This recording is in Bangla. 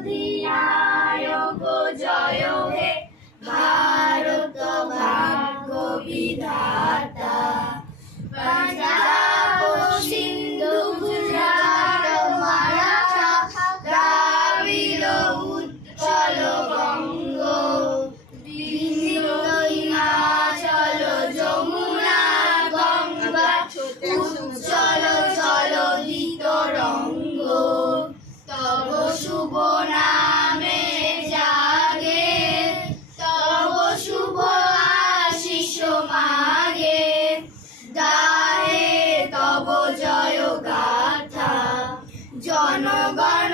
অধিনায়ক জয় হে। ভারত ভাগ্য বিধাতা জনগণ